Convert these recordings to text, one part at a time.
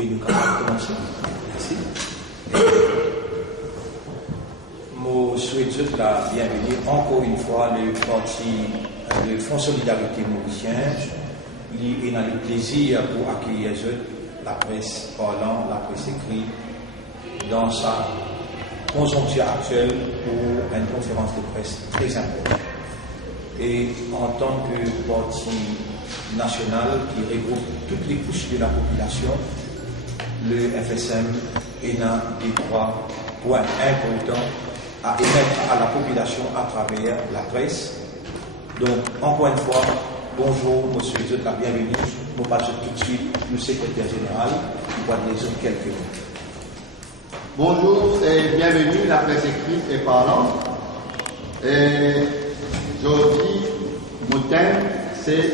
Oui, nous allons commencer. Merci. Je souhaite la bienvenue encore une fois le parti de Fonds Solidarité Mauricien. Il a le plaisir pour accueillir la presse parlant, la presse écrite, dans sa conjoncture actuelle pour une conférence de presse très importante. Et en tant que parti national qui regroupe toutes les couches de la population, le FSM est un des 3 points importants à émettre à la population à travers la presse. Donc, encore une fois, bonjour, monsieur, je vous la bienvenue. Je passe tout de suite le secrétaire général qui va dire quelques mots. Bonjour et bienvenue la presse écrite et parlante. Aujourd'hui, mon thème, c'est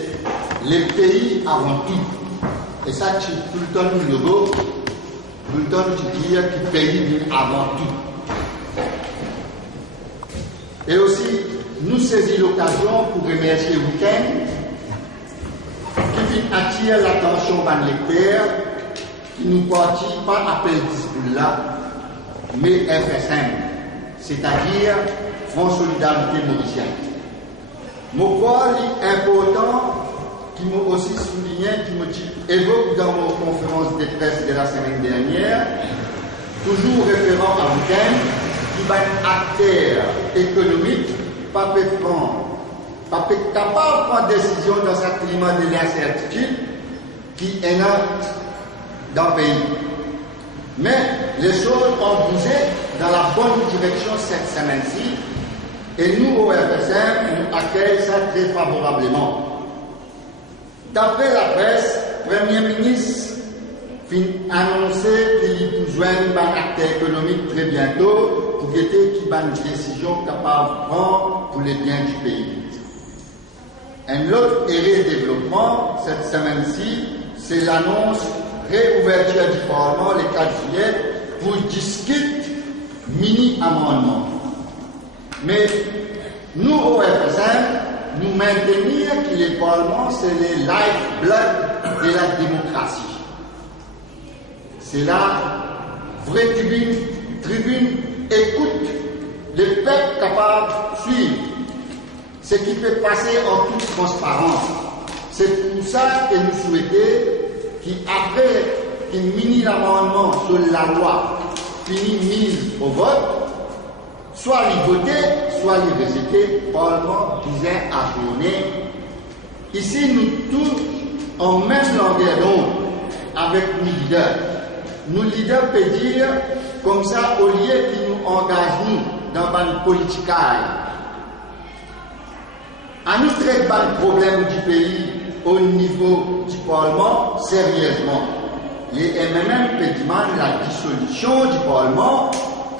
les pays avant tout. Et ça, tu tout le temps nous le go, tout le temps tu dis que pays avant tout. Et aussi, nous saisissons l'occasion pour remercier le week-end qui attire l'attention d'un lecteur qui nous partit pas appel discours là, mais FSM, c'est-à-dire Fonds Solidarité Mauricien. Mon rôle est important qui m'a aussi souligné, qui me évoque dans nos conférences de presse de la semaine dernière, toujours référent à week-end, qui va être acteur économique, pas capable de prendre décision dans ce climat de l'incertitude qui est là dans le pays. Mais les choses ont bougé dans la bonne direction cette semaine-ci et nous, au FSM, nous accueillons ça très favorablement. D'après la presse, le Premier ministre a annoncé qu'il a besoin d'un acteur économique très bientôt pour guetter qu'il y ait une décision capable de prendre pour les biens du pays. Un autre area de développement cette semaine-ci, c'est l'annonce réouverture du Parlement le 4 juillet pour discuter mini-amendement. Mais nous, au FSM, nous maintenir que le Parlement, c'est le lifeblood de la démocratie. C'est la vraie tribune écoute, le peuple capable de suivre ce qui peut passer en toute transparence. C'est pour ça que nous souhaitons qu'après qu'il mini l'amendement sur la loi finit mise au vote, soit les voter, soit les rejeter, Parlement disait à journée. Ici, nous tous en même longueur d'onde avec nos leaders. Nos leaders peuvent dire, comme ça, au lieu qu'ils nous engagent dans une politique, à nous traiter le problème du pays au niveau du Parlement sérieusement. Les MMM peuvent demander la dissolution du Parlement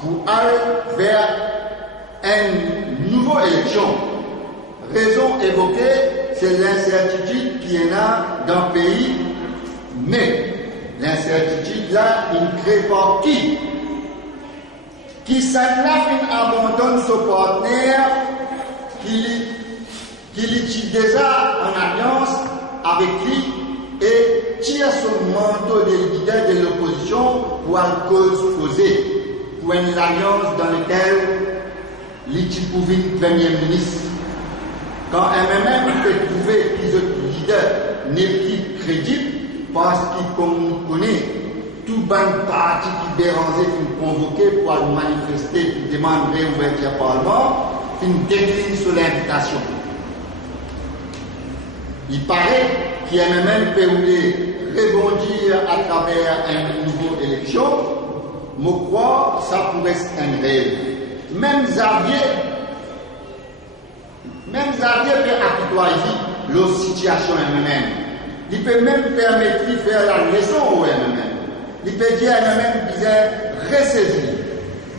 pour aller vers une nouvelle élection. Raison évoquée, c'est l'incertitude qui est là dans le pays, mais L'incertitude là, il crée par qui? Qui abandonne son partenaire, qui est déjà en alliance avec lui et tire son manteau de leader de l'opposition pour une cause posée, pour une alliance dans laquelle il trouve un premier ministre. Quand MMM peut trouver que ce leader n'est plus crédible, parce qu'il, comme nous connaît, tout bon parti qui dérangeait, qui convoquait pour manifester, qui demande réouverture du Parlement, qui décline sur l'invitation. Il paraît qu'il y a même peut rebondir à travers une nouvelle élection. Je crois que ça pourrait être un rêve. Même Xavier peut apitoyer la situation elle-même. Il peut même permettre de faire la leçon au elle-même. Il peut dire à elle-même qu'il est ressaisi.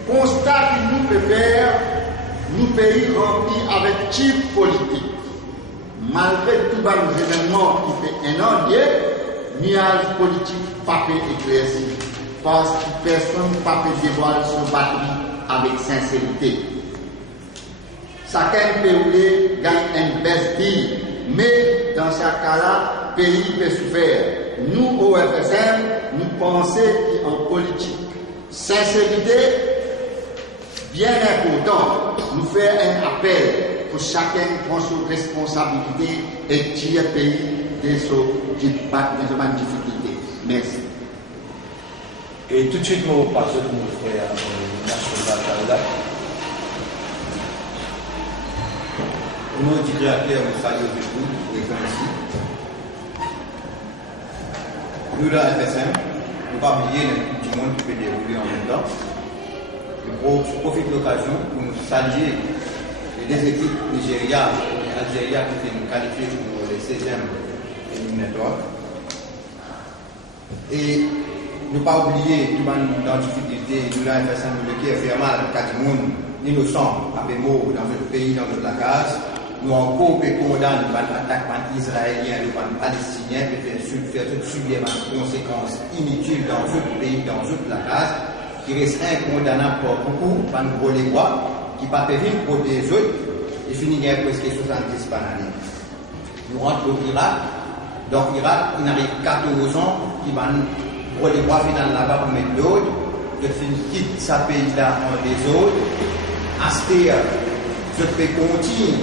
Constat qu'il nous peut faire, nous pays remplis avec type politique. Malgré tout les événements qui fait un an d'hier, nuage politique pas éclairci. Parce que personne ne peut dévoiler son batterie avec sincérité. Chacun peut gagner une baisse vie, mais dans ce cas-là, le pays peut souffrir. Nous, au FSM, nous pensons qu'en politique, sincérité, bien important, nous faire un appel pour chacun prendre ses responsabilités et tirer le pays de ses difficultés. Merci. Et tout de suite, nous passons pour nos frères nationaux. Nous, directeur, nous saluons tous, nous sommes ici. Nous, dans FSM, nous ne pouvons pas oublier le monde qui peut dérouler en même temps. Je profite de l'occasion pour nous saluer les deux équipes Nigeria et Algérie qui étaient qualifiées pour les 16e éliminatoires. Et ne pas oublier tout le monde dans la difficulté, nous, dans FSM, nous, qui est fait mal, quand du monde innocent, avec mots dans notre pays, dans notre case. Nous encore condamnons l'attaque israélien, le palestinien, qui fait subir des conséquences inutiles dans ce pays, dans ce place, qui reste incondamnable pour beaucoup, par nous gros les bois, qui ne peuvent pas venir pour des autres, et finit presque 70 par année. Nous rentrons au Irak, donc l'Irak, il arrive 14 ans, qui va gros les bois finalement là-bas pour mettre d'autres, de quitte sa pays là en des autres, aspire, je fais continuer.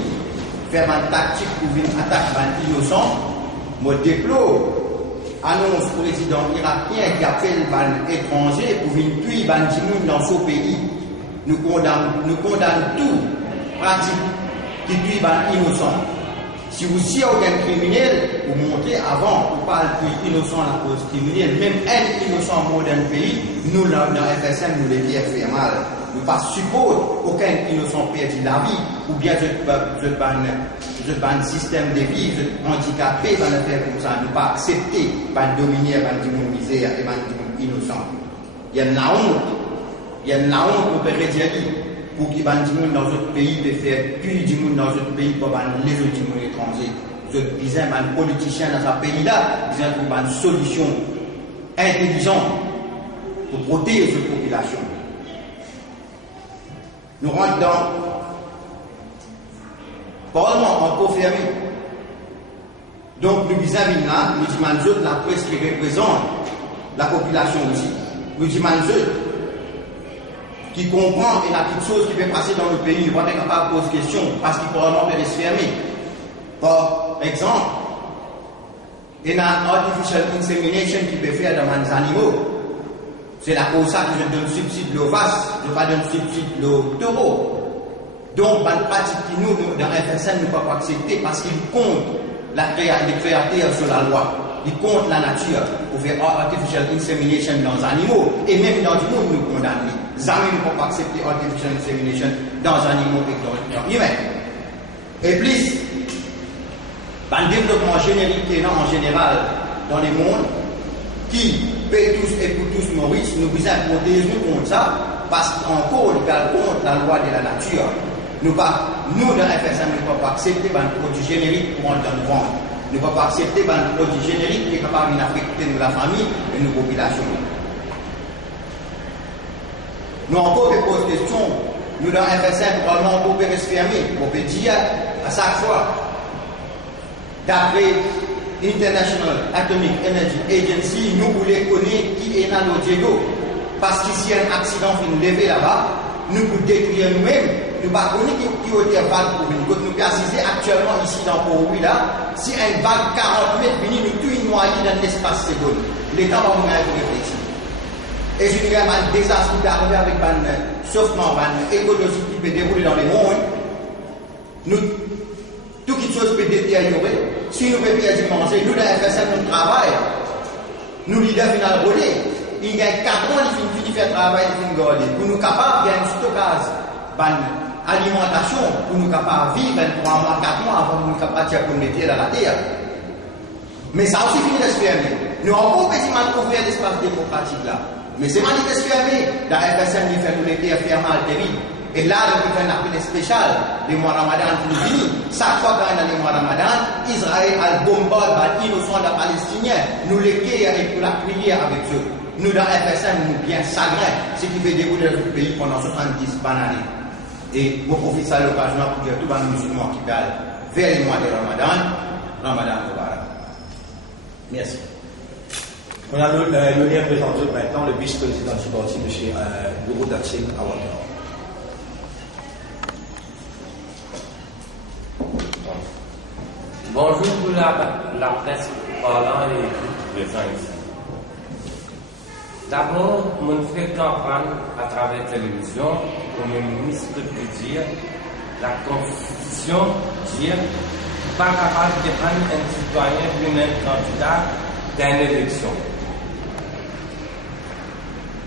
Faire une tactique pour une attaque innocent, je déplore annonce président irakien qui appelle les étrangers pour venir tuer les dans son pays. Nous condamnons tout pratique qui tue les innocents. Si vous siez aucun criminel, vous montez avant, vous parlez de innocent à la cause criminelle, même un innocent mort d'un pays, nous dans FSM, nous les bien fait mal. Nous ne supposons aucun innocent perdu la vie, ou bien un système de vie, handicapé dans le faire comme ça, ne pas accepter, pas dominer, pas de misère et pas de innocent. Il y a une honte pour dire pour qu'il y ait des gens dans notre pays, de faire plus de monde dans notre pays pour les autres gens étrangers. Je disais, un politicien dans ce pays-là, disait qu'il y a une solution intelligente pour protéger cette population. Nous rentrons dans le Parlement encore fermé. Donc nous disons là, nous disons la presse qui représente la population aussi. Nous disons qui comprend et la petite chose qui peut passer dans le pays, on est capable de poser question parce qu'il Parlement peut se fermer. Par exemple, il y a une artificial insemination qui peut faire dans les animaux. C'est la cause ça que je donne subside de l'OVAS, je ne pas donne subside de l'euro. Donc, une pratique qui nous, dans FSM, ne peut pas accepter parce qu'il compte les créateurs sur la loi. Il compte la nature pour faire artificial insemination dans les animaux et même dans le monde, nous condamnons. Jamais ne peut pas accepter artificial insemination dans les animaux et dans l'humain. Et plus, un développement générique et non en général dans les mondes qui paye tous et pour tous Maurice, nous besoin de protéger contre ça, parce qu'encore, il contre la loi de la nature. Nous, dans FSM, nous ne pouvons pas accepter un produit générique pour en donner vendre. ne pouvons pas accepter un produit générique qui est capable d'affecter la famille et nos populations. Nous encore des pose question, nous dans FSM, probablement on peut rester fermé. On peut dire à chaque fois, d'après International Atomic Energy Agency, nous voulons connaître qui est dans nos Diego. Parce qu'ici, un accident qui nous lever là-bas, nous pouvons détruire nous-mêmes. Nous ne pouvons pas connaître qui est vague pour nous. Quand nous pouvons assister actuellement ici dans Port-Louis, là, si un vague 40 mètres vient, nous tout noyer dans l'espace seconde. L'État va nous réfléchir. Et je dirais un désastre qui est arrivé avec un sauvetement, une écologie qui peut dérouler dans le monde. Nous, tout quelque chose peut détériorer. Si nous pouvons bien manger, nous, dans la FSM, nous travaillons. Nous, leaders, final volé. Il y a 4 ans, il finit de faire travail, il finit de garder. Pour nous capables, il y a un stockage, une alimentation, pour nous capables de vivre 3 mois, 4 mois avant de nous capables de mettre dans la terre. Mais ça aussi finit de se fermer. Nous avons encore besoin d'ouvrir l'espace démocratique là. Mais c'est mal de se fermer. La FSM nous fait nous les terres fermées terrible. Et là, nous faisons un appel spécial, les mois Ramadan pour nous finir. Chaque fois qu'on a les mois Ramadan, Israël a le bombard les innocents des Palestiniens. Nous les cueillons et pour la prière avec eux. Nous, dans FSM, nous bien sagrés, ce qui fait dérouler notre pays pendant 70 années. Et je profite de l'occasion pour dire tout le musulman qui parle vers les mois de Ramadan, Ramadan Mubarak. Merci. On a l'honneur de présenter maintenant le vice-président du parti, M. Guru Daksin Awardar. Bonjour pour la presse parlant et tous les gens ici. D'abord, on fait campagne à travers la télévision, comme le ministre peut dire, la Constitution dit pas capable de prendre un citoyen lui-même candidat dans une élection.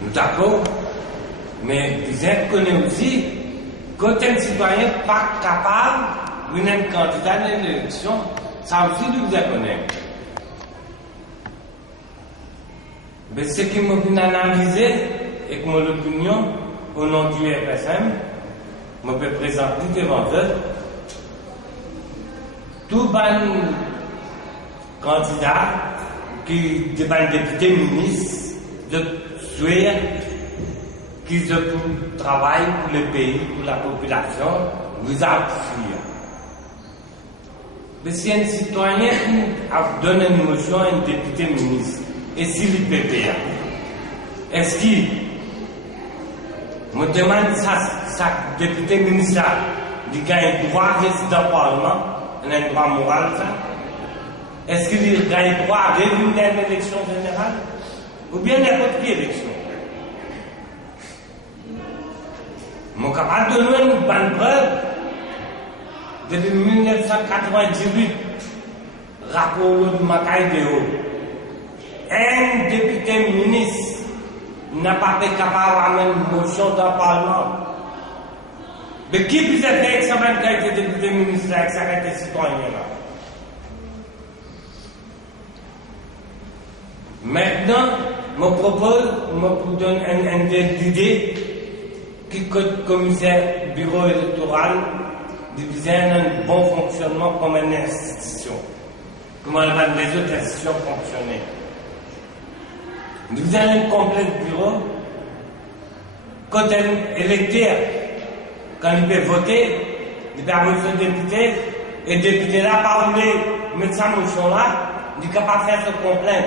Nous d'accord, mais vous êtes connus aussi, quand un citoyen n'est pas capable lui-même candidat dans une élection, ça aussi nous connaît. Mais ce qui m'a fait analyser et que mon opinion au nom du FSM, je peux présenter devant eux tout un candidat qui devient député ministre de souhaiter qu'ils travaillent pour le pays, pour la population, nous appuyer. Mais si un citoyen donne une motion à un député ministre, et s'il est PPA, est-ce qu'il me demande ça député ministre il a un droit à rester dans le Parlement, un droit moral ça? Est-ce qu'il a un droit à revenir dans l'élection générale? Ou bien n'importe quelle élection? Mon capable de donner une bonne preuve depuis 1998, rapport de Makaïdéo. Un député ministre n'a pas été capable d'amener une motion dans le Parlement. Mais qui peut faire examen de qualité député ministre avec sa qualité citoyenne? Maintenant, je propose, je donne une idée qui est commissaire bureau électoral de un bon fonctionnement comme une institution. Comment les autres institutions fonctionner. Nous avons un complet bureau. Quand un électeur, quand il peut voter, il peut avoir son député, et le député là, par où mettre sa motion là, il est capable de faire ce complet.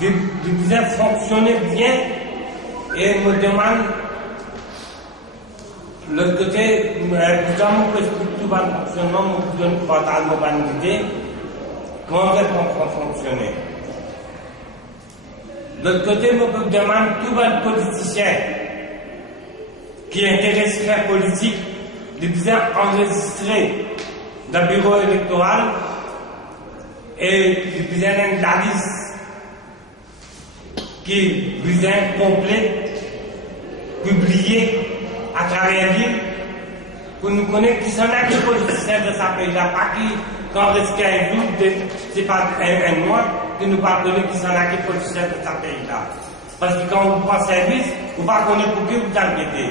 Vous avez fonctionné bien, et je me demande, l'autre côté, vous avez expliqué tout le fonctionnement, vous donne totalement bonne idée. Comment va fonctionner? De l'autre côté, je me demande tout le politicien qui est intéressé à la politique de bien enregistrer dans le bureau électoral et de bien la liste qui est bien complète, publiée à travers l'île pour nous connaître qui sont les politiciens de ce pays-là, pas qui. Quand on reste un doute, ce n'est pas un mois que nous ne parlons qui sont les politiciens de ce pays-là. Parce que quand on prend service, on ne va pas connaître pour qui vous enquêtez.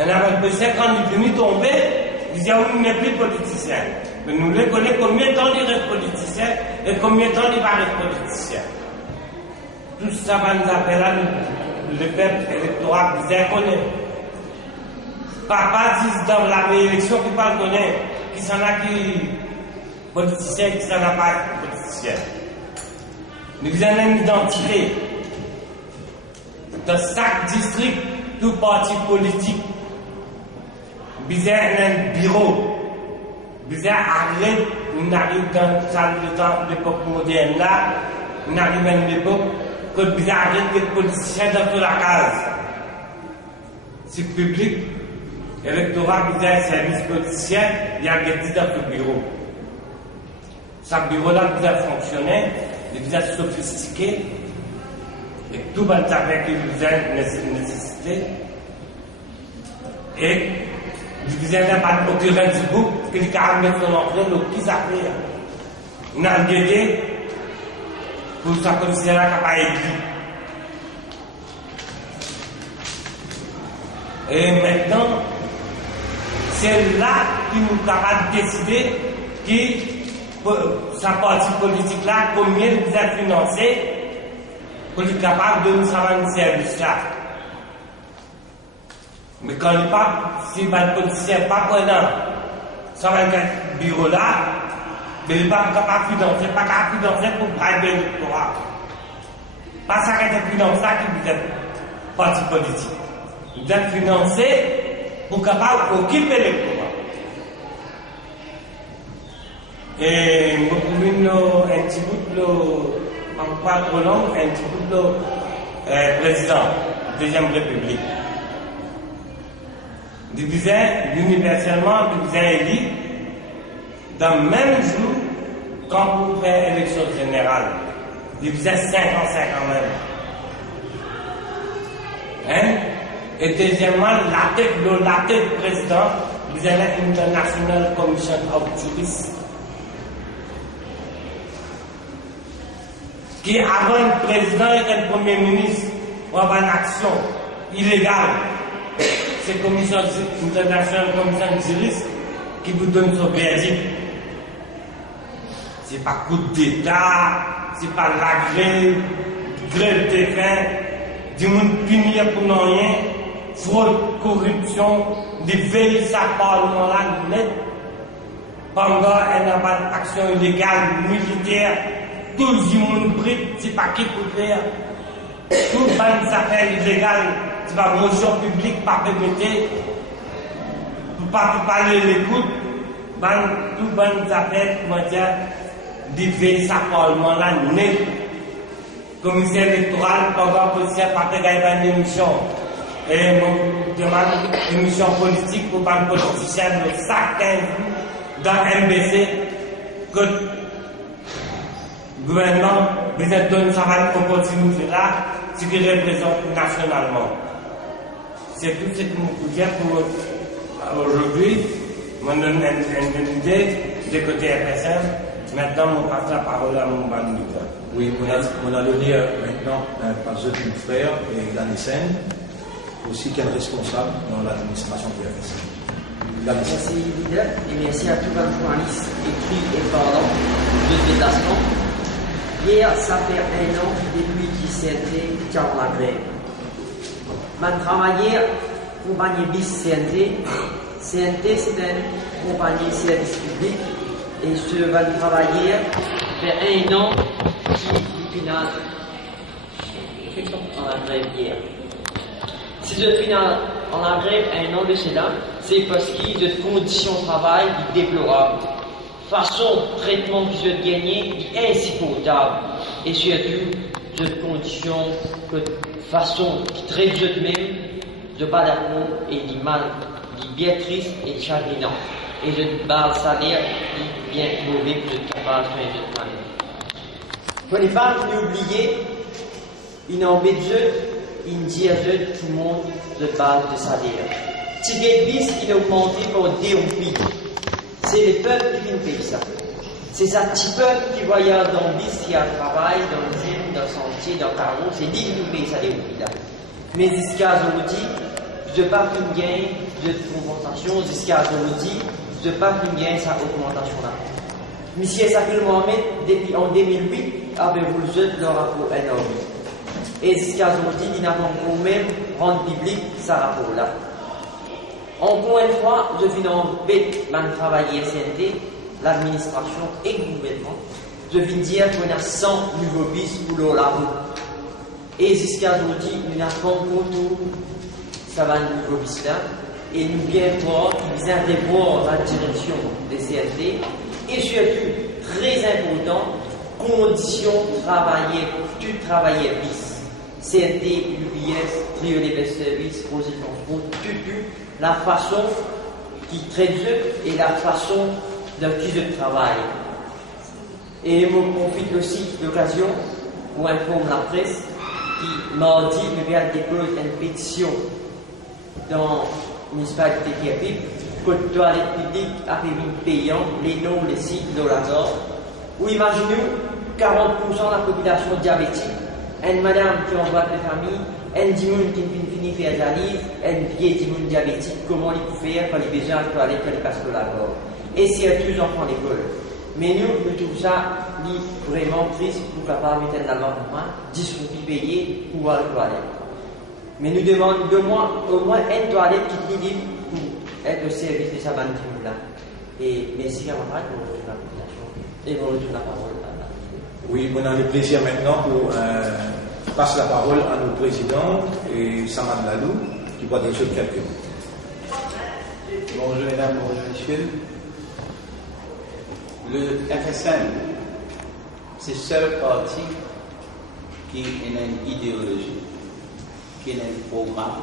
Un avant de quand il est venu tomber, disait on n'est plus politicien. Mais nous les connaissons combien de temps il reste politicien et combien de temps il va rester politicien. Tout ça va nous appeler là, le peuple électoral bizarre connaît. Pas dans la réélection qui parle connaît, qui s'en a qui politicien, qui s'en a pas politicien. Nous avons une identité. Dans chaque district, tout parti politique, nous avons un bureau. Nous arrive, on arrive dans l'époque moderne là, on arrive à une époque que nous arrivons des politiciens dans toute la case. C'est public, électoral, nous avons un service politicien, il y a des petits dans le bureau. Ce bureau-là, nous a fonctionné, nous a sophistiqué, et tout le monde savait qu'il nous a une nécessité. Et nous n'avons pas de procureur du groupe qui a mis son entrée, donc qui s'appelle. On a guetté pour sa commissaire qui n'a pas écrit. Et maintenant, c'est là qu'il nous capable de décider qui, sa partie politique là, combien vous êtes financé pour être capable de nous avoir un service là. Mais quand il parle, si le politicien n'est pas prenant, ça va être un bureau là, mais il n'est pas capable de financer, pas capable de financer pour brailler l'électorat. Pas ça qui est financé qui vous êtes parti politique. Vous êtes financé pour capable d'occuper l'électorat. Et nous avons un petit bout de, pas trop long, un petit bout de président de la Deuxième République. Nous disons universellement, nous disons élu dans le même jour quand vous faites l'élection générale. Nous disons 5 ans même. Hein? Et deuxièmement, la tête du président, vous avez l'International Commission of Justice, qui avant le président et le premier ministre pour avoir une action illégale. C'est la Commission internationale, Commission de juriste qui vous donne son verdict. Ce n'est pas coup d'État, ce n'est pas la grève de faim, du monde puni pour non rien, fraude, corruption, des veilles, ça parlement là, net. Pendant elle n'a pas d'action illégale, militaire, tout le monde pris, c'est pas qui peut faire. Tout le monde s'appelle illégal. C'est pas motion publique, pas permettre, pas parler l'écoute, tout le monde s'appelle, comment dire, d'y sa parlement là, net. Commissaire électoral, pendant que policier, pas de gagner une émission. Et on demande une émission politique pour pas de politicien, chacun dans MBC, que le gouvernement, vous êtes donné ça va opportunité là, ce qui représente nationalement. C'est tout ce que nous pouvons dire pour aujourd'hui. Je donne une idée du côté FSM. Maintenant, on passe la parole à mon bandit. Oui, on a donné maintenant par deux frères et Ganessen, aussi qui est responsable dans l'administration du FSM. Merci leader et merci à tous les journalistes écrits et parlants de déplacement. Hier, ça fait 1 an depuis qu'il s'est été dans la grève. Je travaillais compagnie BIS CNT. CNT, c'est une compagnie service public. Et je vais travailler fait 1 an qui finale en la grève hier. Si je finale en la grève 1 an de cela, c'est parce qu'il y a des conditions de travail déplorables. Façon de traitement que je gagnais est insupportable. Et surtout, de conditions que façon qui traite de même, de pas d'accord et du mal, du bien triste et chagrinant. Et de bas salaire qui bien mauvais que je capable de faire de mal. Pour ne pas oublier, il embête il dit à tout le monde de base de salaire. Ticket bis, il est augmenté pour DOP. C'est les peuples qui viennent payer ça. C'est ça petit peuple qui voyage dans le bis, qui a travail, dans le gym, dans le sentier, dans le carreau, c'est lui qui paye ça DOP là. Mais jusqu'à aujourd'hui, je n'ai pas pu gagner de compensation jusqu'à aujourd'hui. de pas finir sa augmentation là. Monsieur Sakil Mohamed, depuis en 2008, avait voulu le rapport énorme. Et jusqu'à aujourd'hui, il n'a pas même rendu public ce rapport-là. Encore une fois, je viens d'embêter mon travail SNT, l'administration et le gouvernement. Je viens dire qu'on a 100 nouveaux bis pour le rapport. Et jusqu'à aujourd'hui, nous n'avons pas encore tout ça va nouveau bis là. Et nous bien voir qu'ils viennent de voir la direction des CNT. Et surtout, très important, conditions travailler, tout travailler bis. CNT, UBS, trio des best services, projet transport, tout, la façon qui traite et la façon de qui je travaille. Et je me profite aussi d'occasion pour informer la presse qui mardi me vient déposer une pétition dans la municipalité qui est vive, que le toilette publique a fait payant les noms, les sites de l'accord. Ou imaginez 40% de la population diabétique, une madame qui envoie de famille, un dimoun qui finit faire des livres, un vieil dimoun diabétique, comment il peut faire quand il a besoin de toilette, quand il passe de l'accord. Et c'est tous les enfants à l'école. Mais nous trouvons ça vraiment triste pour capable de mettre dans l'environnement, 10 roupies payées pour aller à la toilette. Mais nous demandons au moins une toilette qui est libre pour être au service de sa bande là. Et merci à mon frère pour votre invitation. Et pour retourner la parole. Oui, on a le plaisir maintenant pour passer la parole à notre président et Samad Lalou qui va dire quelques mots. Bonjour mesdames, bonjour messieurs. Le FSM, c'est le seul parti qui a une idéologie, qui a un programme,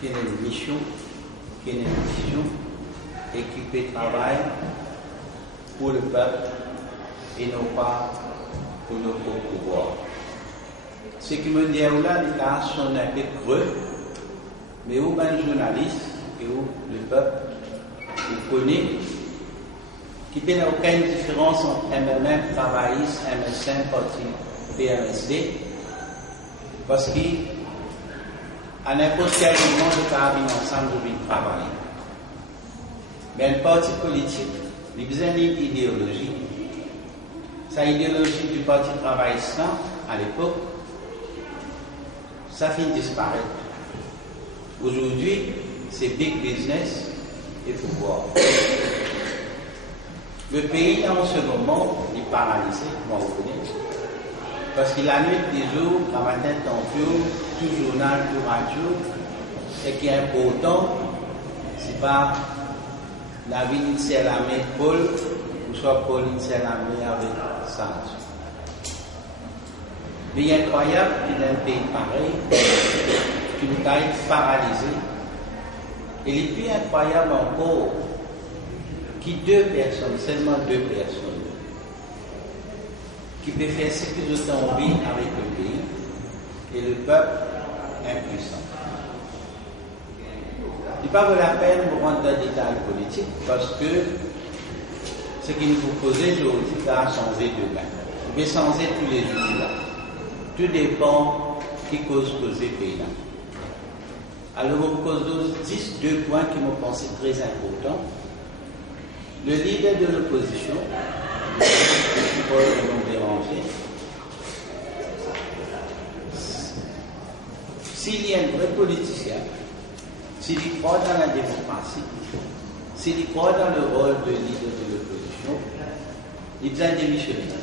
qui a une mission, qui a une vision et qui peut travailler pour le peuple et non pas pour notre pouvoir. Ce qui me dit là, les gars sont un peu creux, mais où un journaliste et où le peuple vous connaît, qui n'a aucune différence entre MMM, travailliste, MSN, parti PMSD, parce qu'à n'importe quel moment, nous travaillons ensemble pour travailler. Mais un parti politique, il a besoin d'une idéologie. Sa idéologie du parti travailliste, à l'époque, ça finit de disparaître. Aujourd'hui, c'est big business et pouvoir. Le pays, en ce moment, est paralysé, comme vous connaissez, parce qu'il a nuit des jours, la matin, tout journal, tout radio, ce qui est important, c'est pas la vie initiale la main de Paul, ou soit Paul initiale la main avec Sancho. Mais il est incroyable qu'il y ait un pays pareil, qui nous a été paralysé. Et il est plus incroyable encore qui seulement deux personnes, qui peuvent faire ce qu'ils ont envie avec le pays et le peuple impuissant. Il n'est pas de la peine de rendre dans les détails politiques parce que ce qui nous proposait aujourd'hui va changer demain. Il va changer tous les jours là. Tout dépend qui cause le pays là. Alors, je vous pose 2 points qui me pensent très importants. Le leader de l'opposition, Paul Béranger, s'il y a un vrai politicien, s'il croit dans la démocratie, s'il croit dans le rôle de leader de l'opposition, il doit démissionner.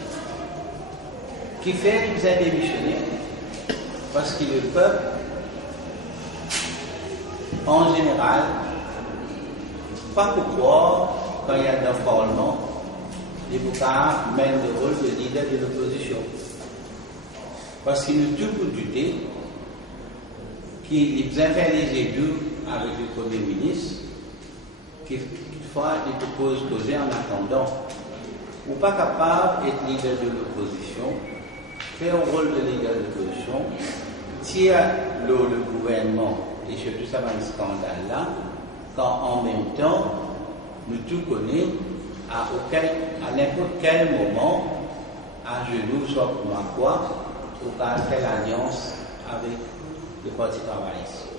Qui fait il doit démissionner? Parce que le peuple, en général, pas pourquoi, quand il y a un parlement, les boucards mènent le rôle de leader de l'opposition. Parce qu'il nous tout pour douter qu'il a fait les études avec le Premier ministre, qu'il fois il propose causer en attendant, ou pas capable d'être leader de l'opposition, faire un rôle de leader de l'opposition, tire le gouvernement, et surtout ça va un scandale là, quand en même temps, nous tout connaissons à n'importe quel moment, à genoux, soit pour ma quoi, ou qu'à faire l'alliance avec le Parti travailliste.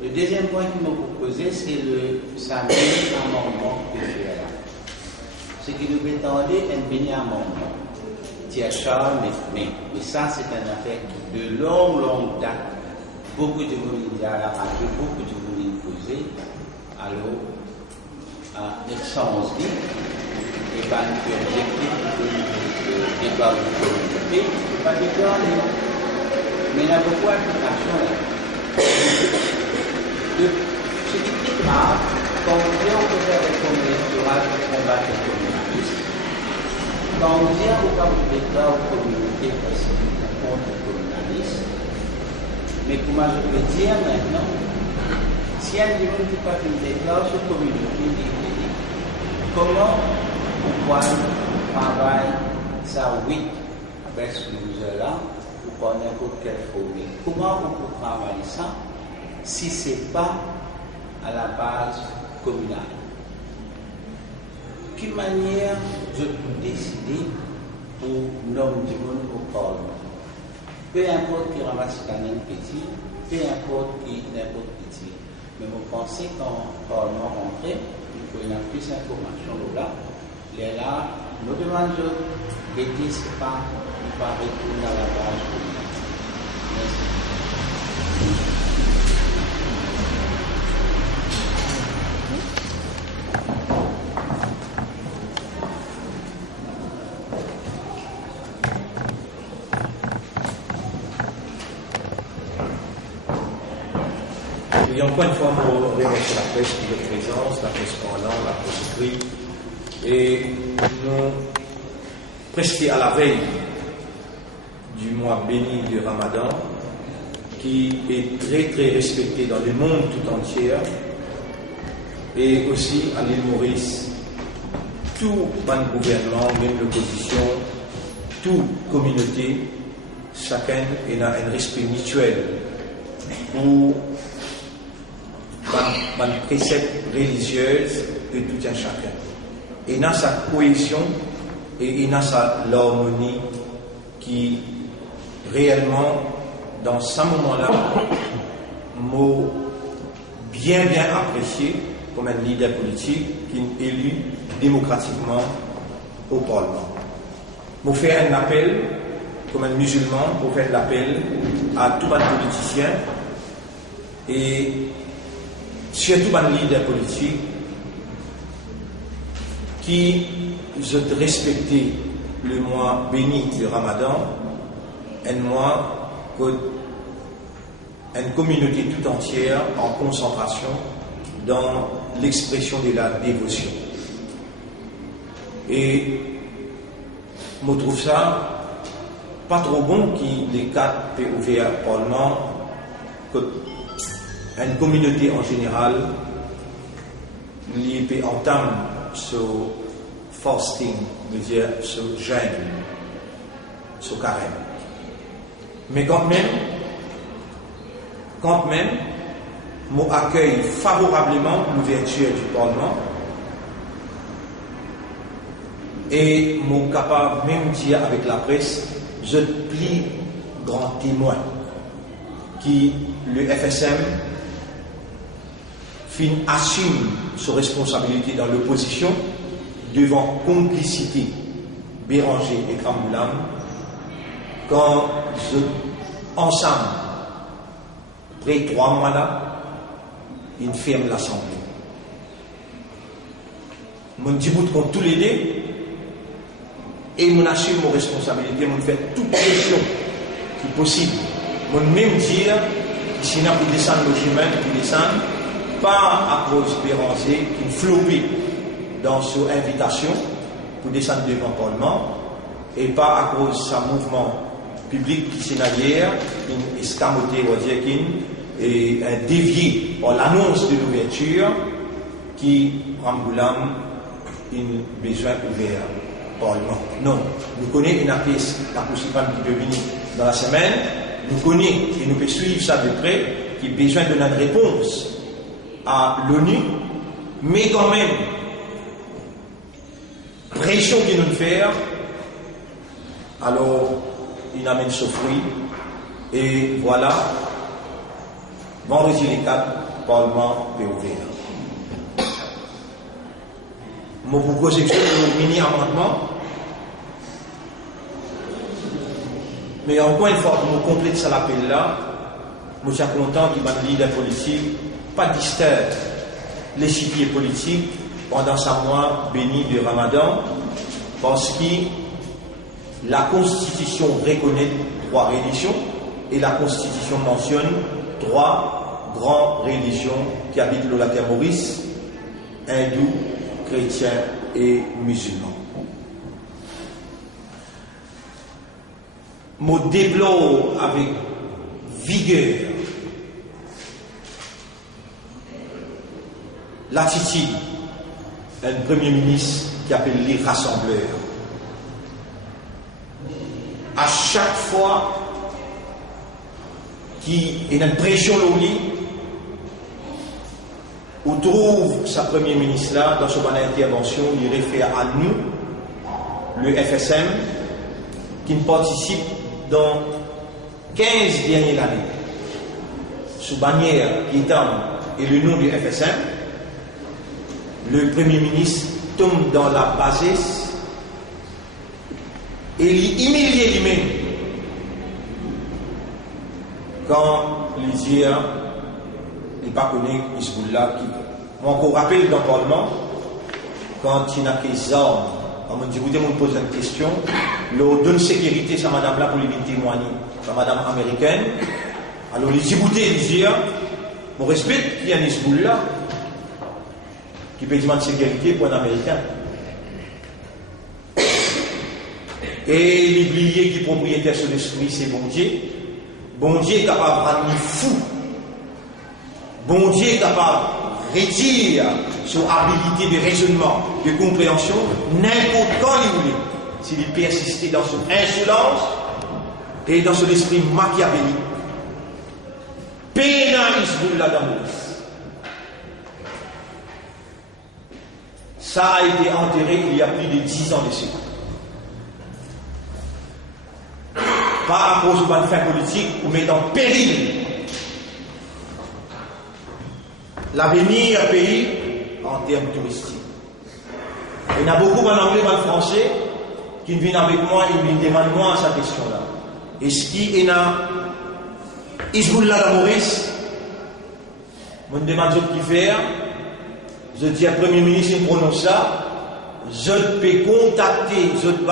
Le deuxième point qu'il m'a proposé, c'est le samedi amendement que je fais là. Ce qui nous attendait un béni amendement. Tiachar, mais ça, c'est une affaire de longue date. Beaucoup de monde à la radio, beaucoup de monde posé. Alors, à notre sens dit, et pas nous objectif de débat de communauté, pas de débat, mais il y a beaucoup d'applications là. Ce qui est grave, quand on dit on peut faire des communautés pour combattre le communalisme, quand on dit on peut faire des débats aux communautés parce qu'on contre le communalisme, mais comment je peux dire maintenant, si un niveau ne peut pas faire des débats sur la communauté, comment on peut travailler ça 8 avec ce musée-là ou pas n'importe quelle formule? Comment on peut travailler ça si ce n'est pas à la base communale? Quelle manière je peux décider pour l'homme du monde au Parlement? Peu importe qui ramasse quand même petit, peu importe qui n'importe petit. Mais vous pensez qu'en Parlement rentré, il faut y avoir plus d'informations là. Et là, nous demandons de dire ce pas, ne pas retourner à la base communale. Merci. Et encore une fois, pour remercier la presse pour votre présence, la presse pendant, la presse écrite. Et nous, presque à la veille du mois béni du Ramadan, qui est très très respecté dans le monde tout entier, et aussi à l'île Maurice, tout le gouvernement, même l'opposition, toute communauté, chacun a un respect mutuel pour les préceptes religieux de tout un chacun. Et il y a sa cohésion et il y a sa l'harmonie qui réellement, dans ce moment-là, m'a bien apprécié comme un leader politique qui est élu démocratiquement au Parlement. Je fais un appel, comme un musulman, pour faire l'appel à tous les politiciens et surtout les leaders politiques qui ont respecté le mois béni du Ramadan, un mois que une communauté tout entière en concentration dans l'expression de la dévotion. Et je trouve ça pas trop bon que les 4 POV Parlement, que une communauté en général, l'IP entame ce fasting, veut dire ce jeûne, ce carême. Mais quand même, m'accueille favorablement l'ouverture du Parlement et mon capable même dire avec la presse, je plie grand témoin qui le FSM assume ses responsabilités dans l'opposition devant complicité Béranger et Kramoulam quand ensemble, après 3 mois là, ils ferment l'Assemblée. Mon petit bout contre tous les deux et mon assume mes responsabilités, mon fait toute pression qui est possible. Mon même dire si on peut descendre le chemin, qui descend, pas à cause de Béranger qui flopé dans son invitation pour descendre devant le Parlement, et pas à cause de son mouvement public qui s'est hier, qui escamoté, et dévié par l'annonce de l'ouverture, qui Ramboulam une besoin ouvert Parlement. Non, nous connaissons une pièce, la possible qui peut venir dans la semaine, nous connaissons et nous pouvons suivre ça de près, qui a besoin de notre réponse à l'ONU, mais quand même, pression qu'il nous fait, alors il amène ce fruit, et voilà, vendredi les 4, Parlement est ouvert. Moi, pour cause un mini-amendement, mais encore une fois, pour nous compléter ça l'appel là, je suis content qu'il y ait un leader politique, pas distraire les chipiers politiques pendant ce mois béni de Ramadan, parce que la Constitution reconnaît 3 religions et la Constitution mentionne 3 grandes religions qui habitent le lac Maurice, hindous, chrétiens et musulmans. Je déplore avec vigueur l'attitude d'un Premier ministre qui appelle les rassembleurs. À chaque fois qu'il y a une pression au lit, on trouve sa Premier ministre là, dans son intervention, il réfère à nous, le FSM, qui participe dans 15 dernières années, sous bannière Guitam et le nom du FSM. Le Premier ministre tombe dans la bassesse et il humilie lui-même quand il dit il n'est pas connu Hezbollah qui. Moi, encore rappelle dans le Parlement, quand il n'a qu'des armes, on me dit, écoutez, on me pose une question, le donne sécurité, ça madame là pour lui témoigner, ça madame américaine, alors les écoutez, ils disent, on respecte qu'il y a un Hezbollah qui peut demander sécurité pour un Américain. Et l'oublier qui est propriétaire sur l'esprit, c'est bon Dieu. Bon Dieu est capable de rendre fou. Bon Dieu est capable de réduire son habilité de raisonnement, de compréhension, n'importe quand il voulait. S'il persistait dans son insolence et dans son esprit machiavélique. Pénal Hezbollah d'amour. Ça a été enterré il y a plus de 10 ans de cela. Pas à cause d'une fin politique pour mettre en péril l'avenir du pays en termes touristiques. Il y en a beaucoup en anglais, en français, qui viennent avec moi et me demandent moi cette question-là. Est-ce qu'il y a Hezbollah à Maurice? Je me demande ce qu'il fait. Je dis à Premier ministre, il prononce ça. Je peux contacter cette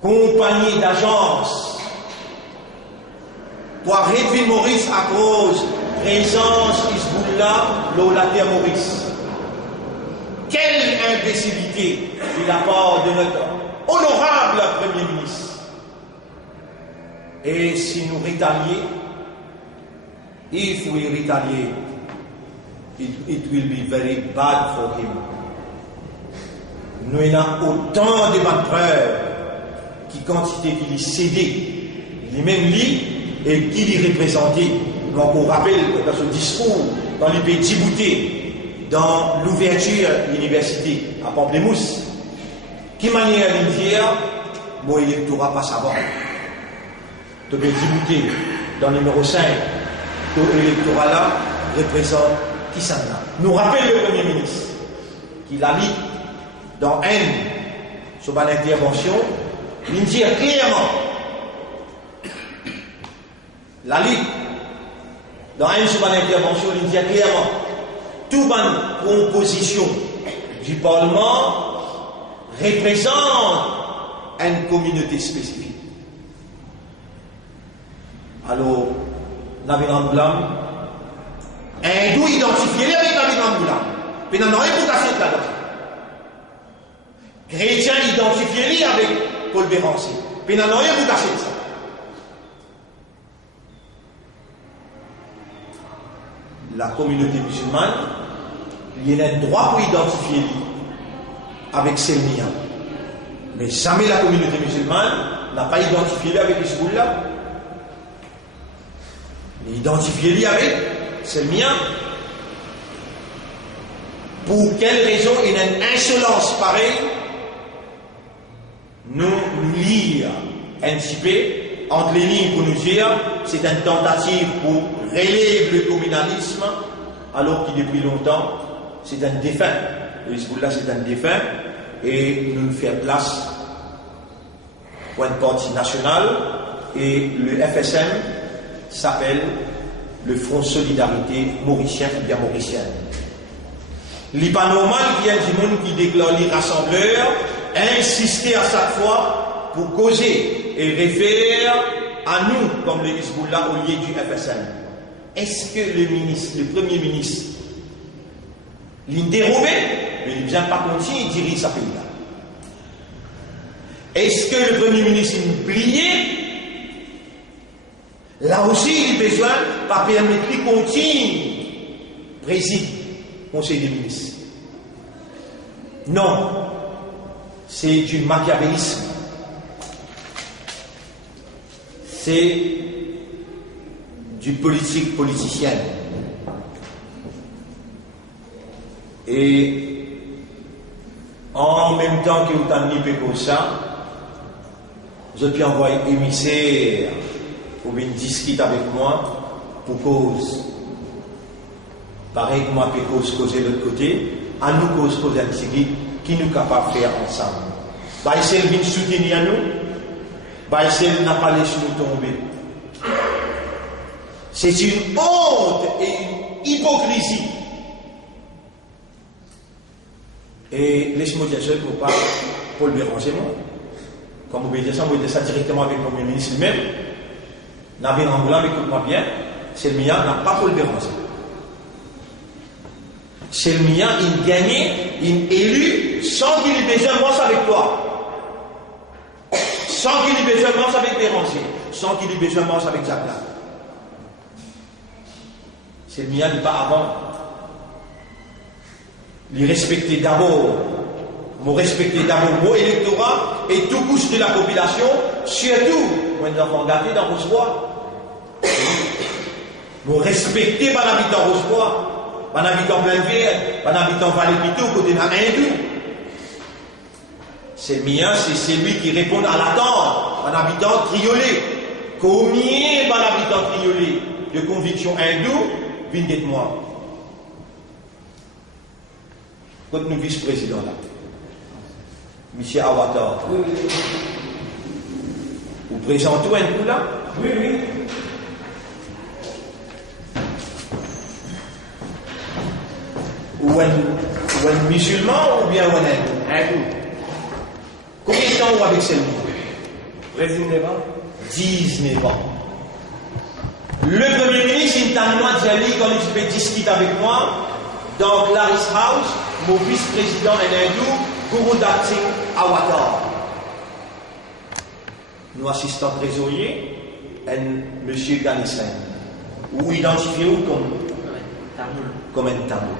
compagnie d'agence pour réduire Maurice à cause de présence Hezbollah dans la terre Maurice. Quelle imbécilité de la part de notre honorable Premier ministre. Et si nous rétalions, if we retaliate, it will be very bad for him. Nous avons autant de bonnes preuves qui quantité qu'il est cédé, il est même lui et qu'il est représenté. Donc on rappelle dans ce discours, dans le pays Djibouti, dans l'ouverture de l'université à Pamplemousse, qui manière de dire, bon, l'électorat pas savoir. De Djibouti, dans le numéro 5, l'électorat là représente qui ça là. Nous rappelle le Premier ministre qu'il a dit dans N sur mon intervention, il dit clairement la Ligue dans N sur mon intervention, il dit clairement toute bonne composition du Parlement représente une communauté spécifique. Alors, Nabil Amboulam, hindou identifié avec Nabil Amboulam, mais n'en a rien pour casser là-dedans. Chrétien identifié avec Paul Bérancé, mais n'en a rien pour casser ça. La communauté musulmane, il y a un droit pour identifier avec Selmia. Mais jamais la communauté musulmane n'a pas identifié avec Hezbollah. Identifié avec Selmia. Pour quelle raison il y a une insolence pareille? Nous lire un petit peu entre les lignes pour nous dire c'est une tentative pour relever le communalisme, alors que depuis longtemps, c'est un défunt. Le Hezbollah, c'est un défunt, et nous faire place pour une partie nationale, et le FSM s'appelle le Front Solidarité Mauricien ou bien Mauricienne. Il n'est pas normal qu'il y ait du monde qui déclare les rassembleurs, insister à chaque fois pour causer et référer à nous, comme le Hezbollah, au lieu du FSM. Est-ce que le Premier ministre, il dérobé, mais il ne vient pas continuer, il dirige sa pays-là. Est-ce que le Premier ministre est plié? Là aussi, il a besoin de pas permettre qu'il continue, préside, Conseil des ministres. Non, c'est du machiavélisme. C'est du politique politicienne. Et en même temps que vous avez comme ça, je peux envoyer émissaire pour venir discuter avec moi pour cause. Pareil que moi, je peux causer de l'autre côté, à nous causer un petit qui nous capable de faire ensemble. Bah, c'est le soutenir à nous, bah, c'est n'a pas laissé nous tomber. C'est une honte et une hypocrisie. Et laisse-moi dire ça pour pas Paul Béranger, moi. Comme vous pouvez dire ça, vous pouvez dire ça directement avec le Premier ministre lui-même. Nabil Ramboula, écoute-moi bien, c'est le mien, n'a pas Paul Béranger. C'est le mien, il gagnait, il élu, sans qu'il ait besoin de moi avec toi. Sans qu'il ait besoin de moi avec Béranger. Sans qu'il ait besoin de moi avec Jacques. C'est le mien, il pas avant. Il respectait d'abord, mon électorat et tout couche de la population, surtout quand les enfants gâtés dans Rochebois. Mon respecter par l'habitant Rochebois, par l'habitant Plainville, par l'habitant Vallée-Pitou, côté d'un hindou. C'est mien, c'est celui qui répond à l'attente, par l'habitant Triolet. Combien par l'habitant Triolet de conviction hindoue, viennent d'être moi. Quand nous vice-président là, M. Awatar, Oui, oui. vous présentez un coup là? Oui, oui. Ou un musulman ou bien un hindou? Hindou. Combien de temps vous avec celle-là? Président 19 ans. Le Premier ministre, il t'a demandé quand il peut discuter avec moi dans Clarice House, mon vice-président en hindou, Gurudat Singh Awatar. Nous assistons trésorier, M. Ganessen, ou identifié comme un tabou.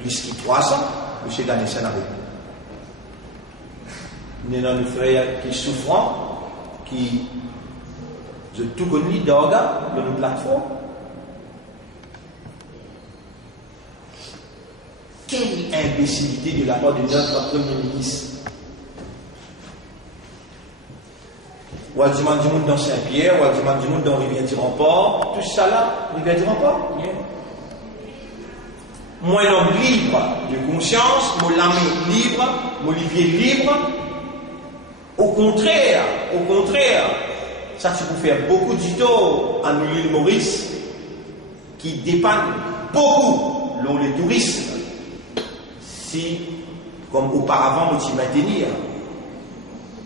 Plus que 3 ans, M. Ganessen avec nous. Nous avons un frère qui est souffrant, qui je tout connu d'orga de nos plateformes. Quelle imbécilité de la part de notre Premier ministre. Ou à du monde dans Saint-Pierre, ou à du monde dans Rivière-du-Remport, tout ça là, Rivière-du-Remport. Yeah. Moi, l'homme libre de conscience, mon l'âme libre, mon Olivier libre. Au contraire, ça tu peux faire beaucoup du tort à nous l'île Maurice, qui dépend beaucoup dans le tourisme. Si, comme auparavant, nous t'y maintenir,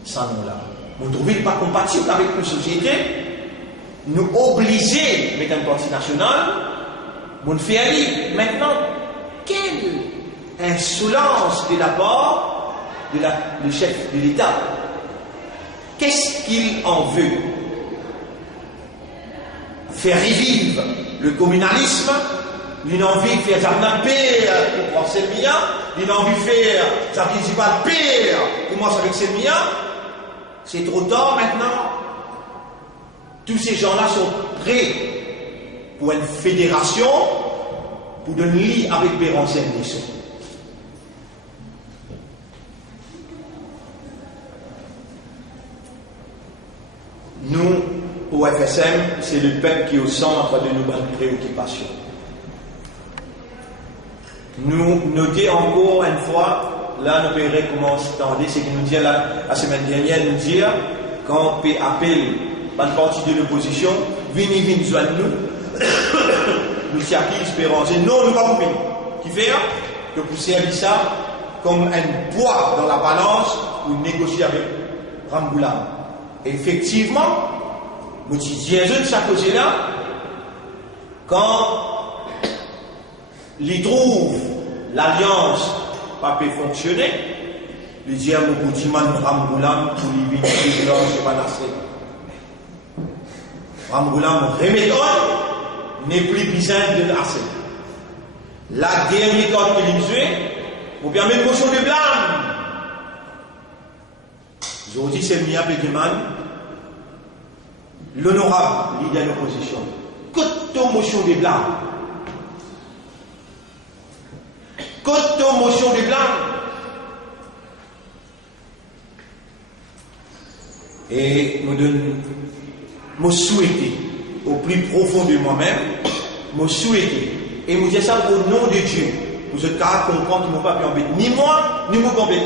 sans nous là. Nous ne trouvons pas compatible avec une société, nous obliger à mettre un parti national, nous faire libre. Maintenant, quelle insolence de la part du chef de l'État. Qu'est-ce qu'il en veut? Faire revivre le communalisme, il a envie de faire ça pire pour penser le mien, il a envie de faire ça principal pire pour moi avec le mien. C'est trop tard maintenant. Tous ces gens-là sont prêts pour une fédération, pour donner lit avec Béranger Nisson. nous, au FSM, c'est le peuple qui est au centre de nos préoccupations. Nous notons encore une fois, là, nous verrons comment s'étendre, c'est qu'il nous dit la semaine dernière, nous dire, quand on appelle une partie de l'opposition, venez joindre nous, nous sommes espérance. Non, nous ne pouvons pas qui fait que vous servir ça comme un poids dans la balance pour négocier avec Ramboulam. Effectivement, nous disons de sa côté-là, quand ils trouvent l'alliance pas peut fonctionner, ils disent à mon petit man Ramboulam pour lui venir c'est pas assez. Ramboulam remet n'est plus besoin de assez. La dernière carte que nous jouons, vous permet une motion de blâme. Aujourd'hui, c'est Mia Pegueman, l'honorable leader de l'opposition. Côte motion de blâme. Côte motion de blâme. Et me souhaiter, au plus profond de moi-même, me souhaiter, et me dire ça au nom de Dieu, pour ce cas comprendre qu'ils ne m'ont pas pu embêter, ni moi, ni moi embêter,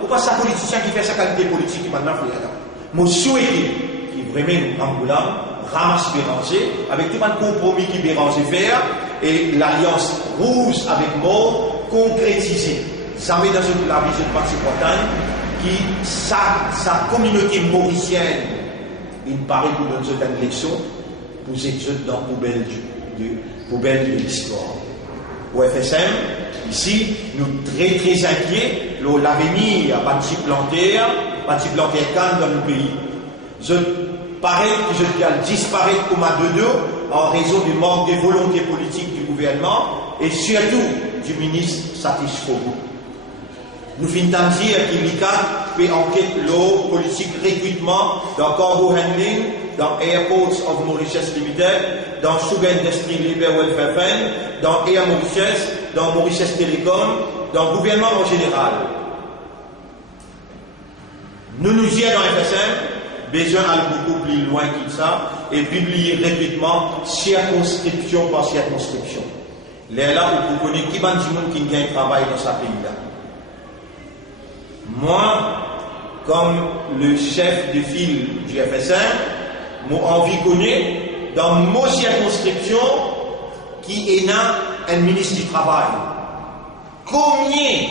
pourquoi ça politicien qui fait sa qualité politique qui maintenant fait là. Me souhaiter, qui vraiment Ramboulam, ramasse Béranger, avec tout un compromis qui Béranger faire, et l'alliance rouge avec moi, concrétiser. Ça met dans la vision de Parti Bretagne, qui, sa communauté mauricienne, il paraît pour dans une élection, vous êtes dans la poubelle de l'histoire. Au FSM, ici, nous très très inquiets, l'avenir parti plantaire calme dans le pays. Je parais que je dois disparaître comme un dodo en raison du manque de volonté politique du gouvernement et surtout du ministre Satish Kogu. Nous finissons de dire qu'il y a fait enquête l'eau politique recrutement dans cargo handling, dans Airports of Mauritius Limited, dans Sugar Industry Labour Welfare Fund, dans Air Mauritius, dans Mauritius Telecom, dans le gouvernement en général. Nous nous y dans FSM, besoin d'aller beaucoup plus loin que ça et publier rapidement circonscription par circonscription. Là où vous connaissez qui va du monde qui gagne travail dans ce pays-là. Moi, comme le chef de file du FSM, j'ai envie de connaître dans mon circonscription qui est un ministre du Travail. Combien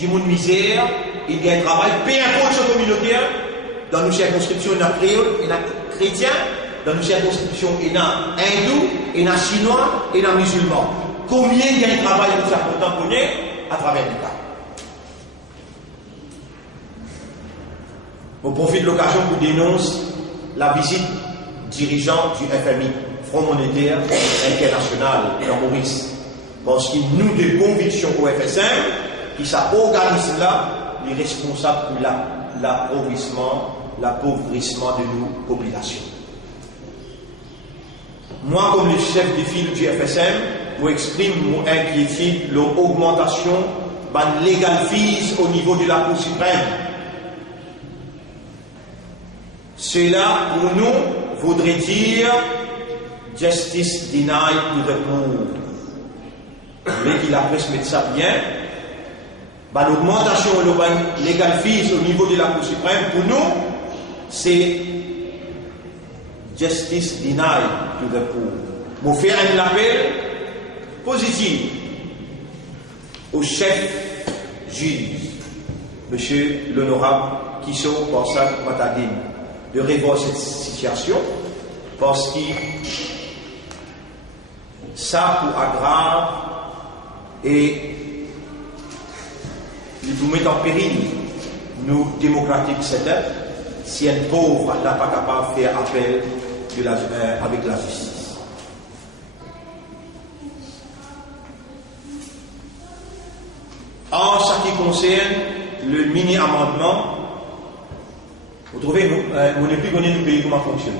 de monde misère il gagne travail, peu importe son communautaire, dans nos circonscriptions il y a créole, il y a chrétien, dans nos circonscriptions il y a hindou, il y a chinois, il y a musulman. Combien il gagne travail pour sa contemporaine à travers l'État? On profite de l'occasion pour dénoncer la visite dirigeant du FMI, Front monétaire international, dans Maurice. Parce qu'il nous de conviction au FSM, qui s'organise là, les responsables pour l'appauvrissement de nos populations. Moi, comme le chef de file du FSM, je exprime mon inquiétude de l'augmentation de legal fees au niveau de la Cour suprême. Cela, pour nous, voudrait dire justice denied to the poor. Vous voulez qu'il apprécie mettre ça bien? L'augmentation de legal fees au niveau de la Cour suprême, pour nous, c'est justice denied to the poor. Vous faire un appel positif au chef juge, monsieur l'honorable Kiso Borsak Matadine, de revoir cette situation parce que ça pour aggrave et il vous met en péril nos démocratiques setup si un pauvre n'est pas capable de faire appel avec la justice. En ce qui concerne le mini-amendement, vous trouvez, on n'est plus connu du pays comment fonctionner.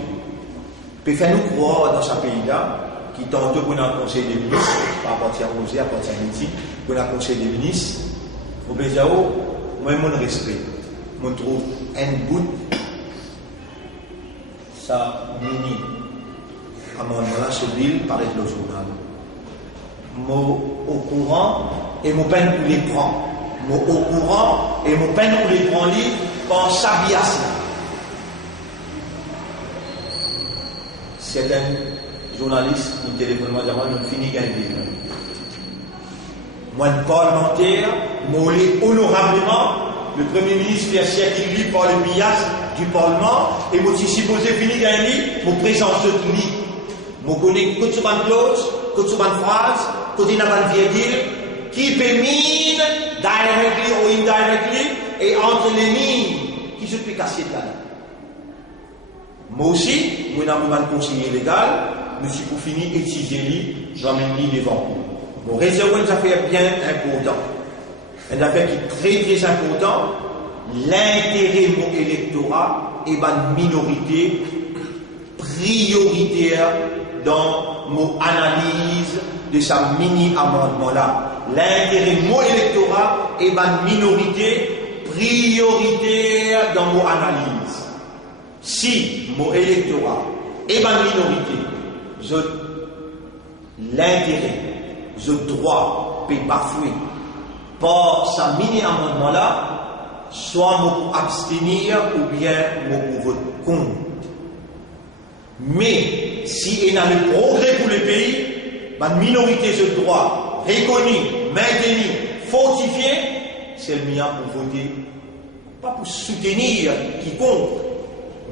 Peut faire nous croire dans ce pays-là, qui tantôt qu'on a un conseil des ministres, à partir de Rosé, à partir de Midi, qu'on a un conseil des ministres, au Bézao, moi, mon respect, je trouve un bout, ça mini amendement-là, ce bill paraît dans le journal. Moi au courant et mon peine pour les prendre. Moi au courant et mon peine pour les prendre livre en sabias. Certains journalistes nous téléphonent, nous finissons gagner. Moi, parlementaire, moi, honorablement, le Premier ministre fait un siècle libre par le bias du Parlement, et moi, si supposé finir gagner, moi, présence de tout livre. Moi, connais que ce ban clause, que ce ban phrase, que ce ban virgule, qui peut mine, directly ou indirectly, et entre les lignes, qui se peut casser là. Moi aussi, moi, je suis un conseiller légal, je suis pour finir étudier, j'emmène devant vous. Mon réserve une affaire bien importante. Une affaire qui est très très importante. L'intérêt de mon électorat est une minorité prioritaire dans mon analyse de ce mini-amendement-là. L'intérêt de mon électorat est une minorité prioritaire dans mon analyse. Si mon électorat est une minorité, l'intérêt, le droit peut bafouer par ce mini-amendement-là, soit pour abstenir ou bien pour voter contre. Mais si il y a le progrès pour le pays, la minorité de droit reconnue, maintenue, fortifiée, c'est le mien pour voter, pas pour soutenir quiconque,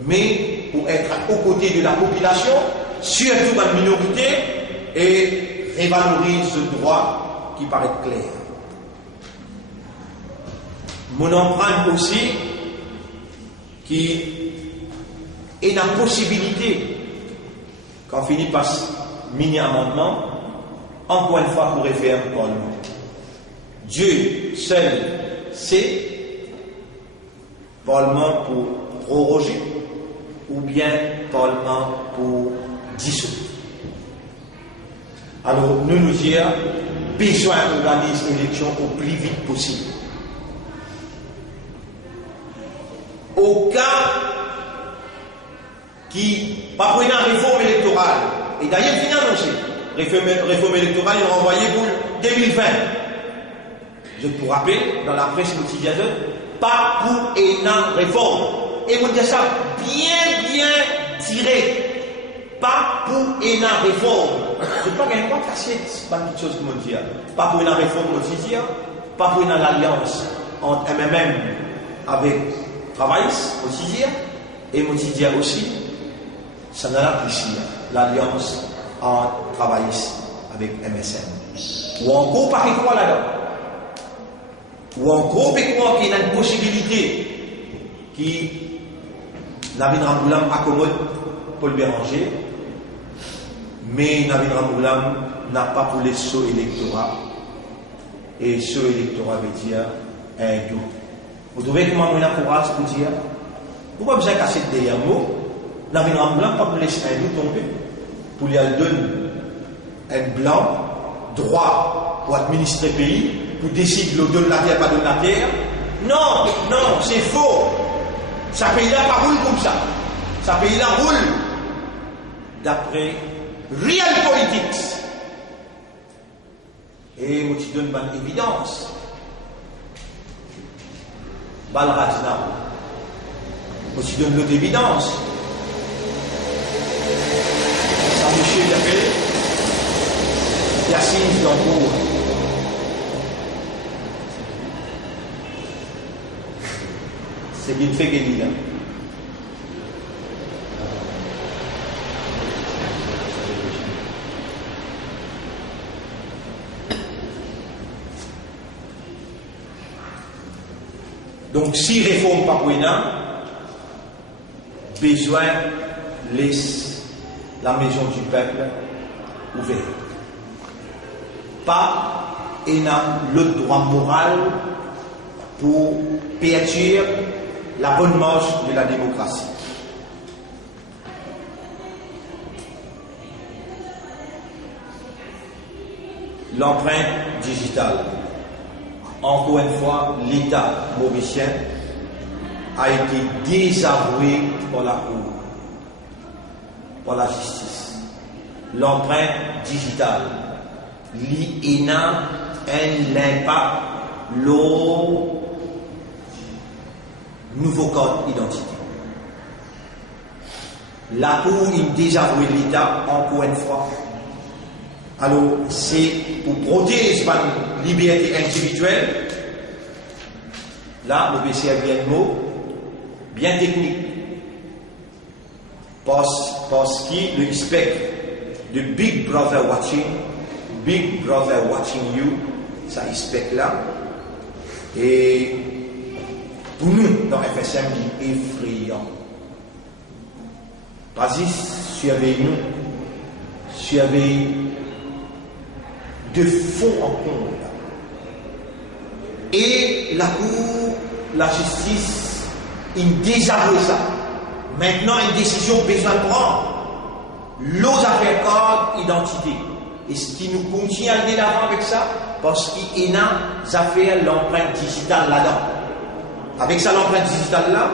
mais pour être aux côtés de la population, surtout la minorité, et révalorise ce droit qui paraît clair. Mon empreinte aussi, qui est la possibilité, quand on finit par ce mini-amendement, encore une fois pour référer au Parlement. Dieu seul sait, Parlement pour proroger, ou bien Parlement pour dissoudre. Alors, nous disons, besoin d'organiser l'élection au plus vite possible. Au cas qui, pas pour une réforme électorale, et d'ailleurs, il a annoncé, réforme électorale, ils ont envoyé pour 2020. Je vous rappelle, dans la presse quotidienne, pas pour une réforme. Et vous dites ça bien tiré. Pas pour une réforme. Je ne sais pas qu'il y a pas cassé, c'est pas quelque chose que je dis. Pas pour une réforme quotidienne, pas pour une alliance entre MMM avec Travaillis quotidien et quotidien aussi. Ça n'a pas ici, l'alliance entre Travaillis avec MSN. Ou encore par quoi là-dedans? Ou encore par quoi qu'il y a une possibilité qui Nabil Ramboulam accommode Paul Béranger, mais Nabil Ramboulam n'a pas pour les sauts électorats, et sauts électorats veut dire un doute. Vous trouvez comment on a courage pour dire, pourquoi vous avez cassé derrière mot, Nabil Ramboulam pas pour laisser un doute tomber, pour lui donner un blanc, droit pour administrer le pays, pour décider de donner la terre, pas de la terre. Non, c'est faux. Ce pays-là pas roule comme ça. Ce pays-là roule d'après real politics. Et moi, tu donnes une évidence. Balradina. Moi, tu donnes l'autre évidence. Ça, monsieur, il appelle Yassine Dancourt. C'est bien fait qu'il là. Donc, si réforme pas pour besoin laisse la maison du peuple ouverte. Pas le droit moral pour perturber la bonne marche de la démocratie. L'empreinte digitale. Encore une fois, l'État mauricien a été désavoué par la Cour. par la justice. L'empreinte digitale, l'INA, l'impact, le nouveau code identité. La Cour a désavoué l'État encore une fois. Alors, c'est pour protéger la liberté individuelle. Là, le BCA a bien le mot, bien technique. Parce qu'il respecte de Big Brother watching you, ça respecte là. Et pour nous, dans FSM, c'est effrayant. Vas-y, surveillez-nous, surveillez de fond en comble. Et la Cour, la justice, il désavoué ça. Maintenant, une décision besoin de prendre. L'os affaires code identité. Et ce qui nous continue à aller d'avant avec ça, parce qu'il y a des affaires l'empreinte digitale là-dedans. Avec ça, l'empreinte digitale là,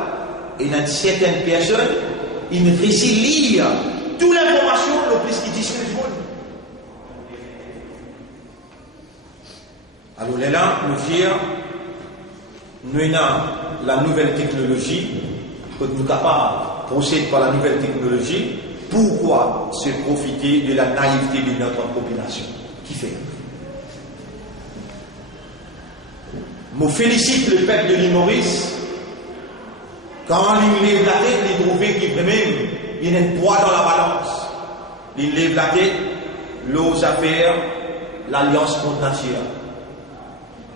il y a certaines personnes, ils ne réussissent lire toute l'information le plus qu'ils disent que le monde. Alors là, nous dire, nous avons la nouvelle technologie, que nous sommes capables de procéder par la nouvelle technologie. Pourquoi se profiter de la naïveté de notre population? Qui fait? Je félicite le peuple de l'île Maurice quand il lève la tête, il trouve qu'il vraiment il y a un poids dans la balance. Il lève la tête, l'ose affaire l'alliance contre nature.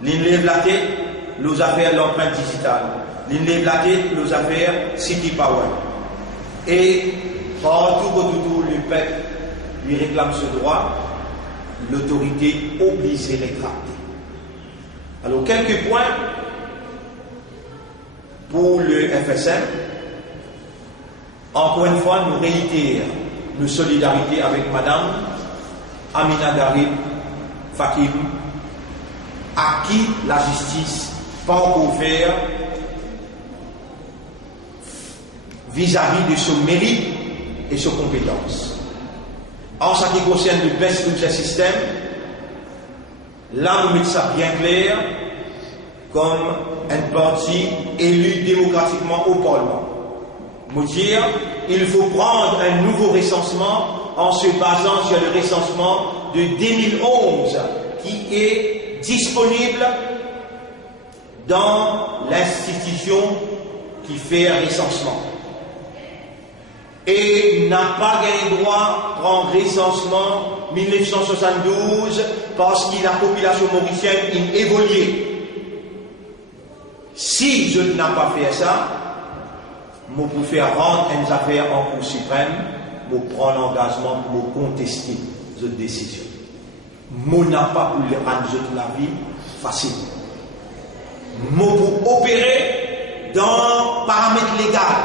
Il lève la tête, l'ose affaire l'empreinte digitale. Il lève la tête, l'ose affaire City Power. Et partout autour le peuple lui réclame ce droit, l'autorité oblige les rétracter. Alors, quelques points pour le FSM. Encore une fois, nous réitérons nos solidarités avec Madame Amina Garib Fakim, à qui la justice pas encore faire vis-à-vis de son mérite et ses compétences. En ce qui concerne le best budget système, là nous mettons ça bien clair comme un parti élu démocratiquement au Parlement. Nous dire, il faut prendre un nouveau recensement en se basant sur le recensement de 2011 qui est disponible dans l'institution qui fait un recensement. Et n'a pas gagné droit à prendre recensement 1972 parce que la population mauricienne a évolué. Si je n'ai pas fait ça, je peux faire rendre une affaire en Cour suprême, je prends l'engagement pour contester cette décision. Je n'ai pas pour la vie facile. Je peux opérer dans le paramètre légal.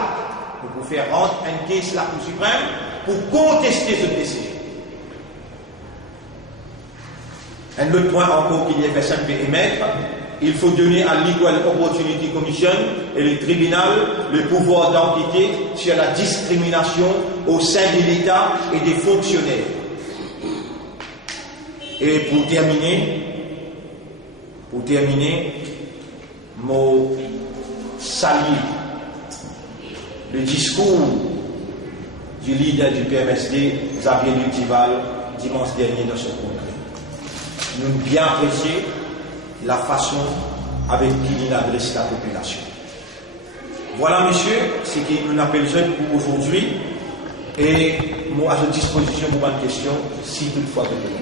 Pour faire rendre une caisse la Cour suprême pour contester cette décision. Un autre point encore qu'il y a FSM peut émettre, il faut donner à l'Equal Opportunity Commission et le tribunal le pouvoir d'enquêter sur la discrimination au sein de l'État et des fonctionnaires. Et pour terminer, mon salut le discours du leader du PMSD, Xavier Lutival, dimanche dernier dans ce congrès. Nous avons bien apprécié la façon avec qui il adresse la population. Voilà, monsieur, ce que nous appelons pour aujourd'hui. Et moi, à votre disposition pour une question, si toutefois vous voulez.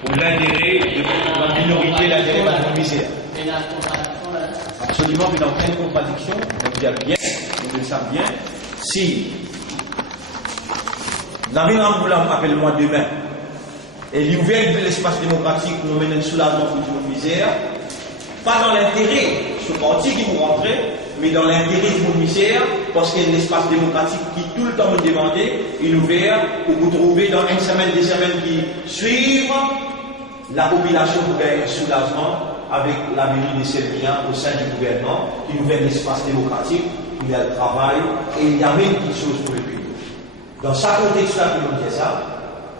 Pour l'intérêt de la minorité, l'intérêt de la misère. Absolument, mais dans pleine contradiction, on dit bien, on le sait bien, si Nabil Amboulam appelle-moi demain, et l'ouvert de l'espace démocratique pour nous mener un soulagement pour la misère, pas dans l'intérêt, ce parti qui vous rentrez, mais dans l'intérêt du commissaire, parce qu'il y a un espace démocratique qui tout le temps nous demandait, est ouvert, pour vous trouver dans une semaine, des semaines qui suivent, la population pour gagner un soulagement avec la venue des Serviens au sein du gouvernement, qui nous fait un espace démocratique, il y a le travail, et il y a même des choses pour le pays. Dans ce contexte-là, tout le monde dit ça,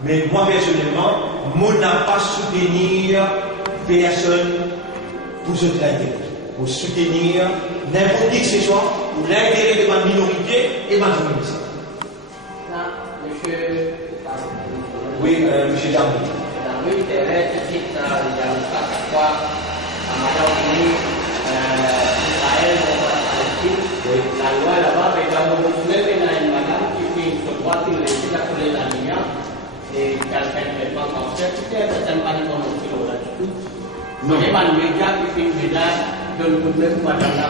mais moi personnellement, moi n'a pas soutenir personne pour ce intérêt, pour soutenir n'importe qui que ce soit, pour l'intérêt de ma minorité et ma communauté. Là, monsieur. Oui, monsieur Darby. Oui, c'est vrai, c'est qu'il y a un cas quoi, à Madame Israël, la loi là-bas, mais dans le musulman, il y a une madame qui fait ce droit sur les animaux, et quelqu'un ne fait pas en fait, c'est un panier qu'on a là du tout. Mais les médias qui fait une médaille, donnent tout de même madame là,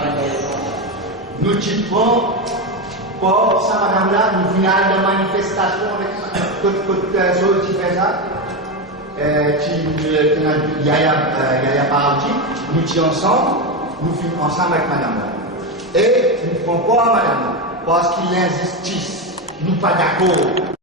nous disons, pour ça, madame là, nous venons à la manifestation avec côté Zolti Feza. Yaya Parati, nous sommes ensemble, nous finissons ensemble avec madame. Et nous ne pouvons pas madame, parce qu'il y a injustice, nous ne sommes pas d'accord.